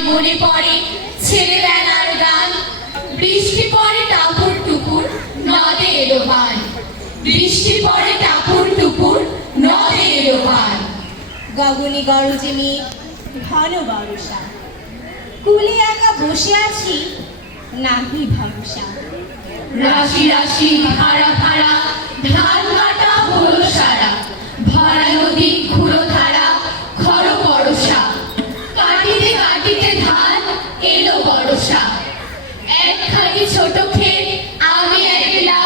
মনে পড়ে ছেলেবেলার গান, বৃষ্টি পড়ে টাপুর টুপুর নদে এলো বান, বৃষ্টি পড়ে টাপুর টুপুর নদে এলো বান। গগনে গরজে মেঘ, ঘন বর্ষা, কুলে একা বসে আছি নাহি ভরসা। রাশি রাশি ধারা ধারা ধান কাটা হলো সারা, ভরা নদী ঘুরো ধারা খর বরসা, কাটিতে কাটিতে ধান এলো বরসা। একখানি ছোট ক্ষেত আমি একলা,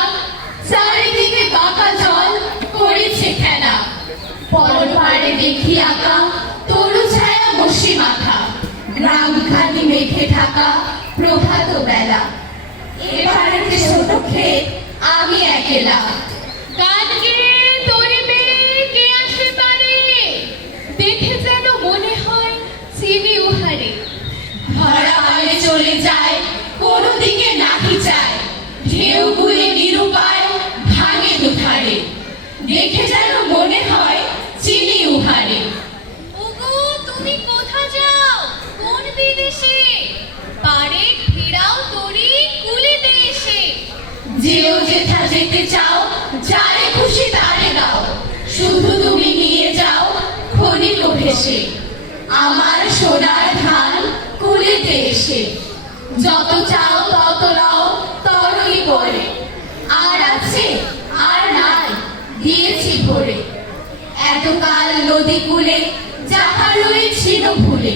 চারিদিকে বাঁকা জল করেছে খেলা, পরপারে দেখি আঁকা তরু ছায়া বসি মাথা, গ্রামখানি মেঘে ঢাকা প্রভাত বেলা। এবারে ছোট ক্ষেত আমি একলা, গান গেয়ে তরিবে কে আসে পারে, দেখে যেন মনে হয় চিনি উহারে। ভরা পায়ে চলে যায় কোনো দিকে নাহি চায়, ঢেউগুলি নিরুপায় ভাঙে দুধারে, দেখে যেন মনে হয় চিনি উহারে। ওগো তুমি কোথা যাও কোন বিদেশে, পারে ফেরাও তরি কুলিতে এসে। যেও যেথা যেতে চাও যারে খুশি তারে দাও, শুধু তুমি নিয়ে যাও ক্ষণিক ভেসে আমার সোনার ধান কুলিতে এসে। যত চাও তত নাও তরই পরে, আর আছে আর নাই দিয়েছি ভরে। এতকাল নদী কূলে যাহা রয়েছিল ভুলে,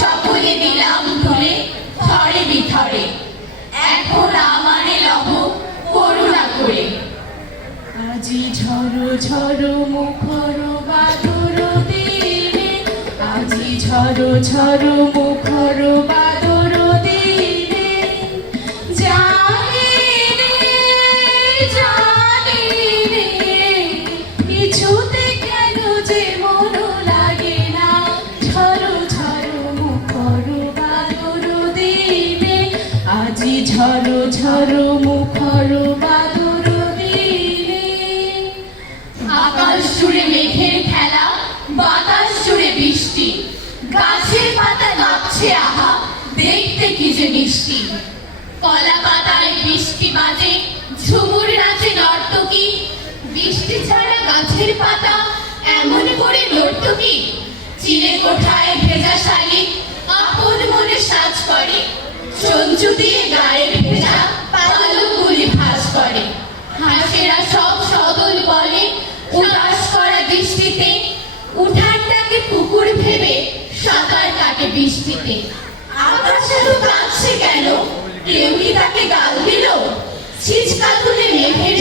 সকলে দিলাম ভুলে থরে বিথরে। এখন আমারে লহ করুণা করে। আজি ঝড়ো ঝড়ো মুখর বাদর দিনে, আজি ঝড়ো ঝড়ো মুখর বাদর দিনে, জানি রে জানি রে কিছুতে কেন যে মন লাগে না। ঝড়ো ঝড়ো মুখর বাদর দিনে, আজি ঝড়ো ঝড়ো মুখর বাদর দিনে। আকাশ জুড়ে মেঘের খেলা, বাতাস জুড়ে বৃষ্টি, গাছের পাতা কাঁপছে আহা দেখতে কি যে মিষ্টি। কলা পাতায় বৃষ্টি বাজে, ঝুমুর নাচে নর্তকী, বৃষ্টি ছাড়া গাছের পাতা এমন করে নর্তকী। চিলে কোঠায় ভেজা শালিক আপন মনে সাজ করে, চঞ্চু দিয়ে গায়ের ভেজা পালকগুলি ভাঁজ করে। হাঁসেরা সব সদল বলে উদাস করা দৃষ্টিতে, উঠানটাকে পুকুর ভেবে সাঁতার কাটে বৃষ্টিতে। আকাশ এত কাঁদছে কেন, কেউ কি তাকে গাল দিল?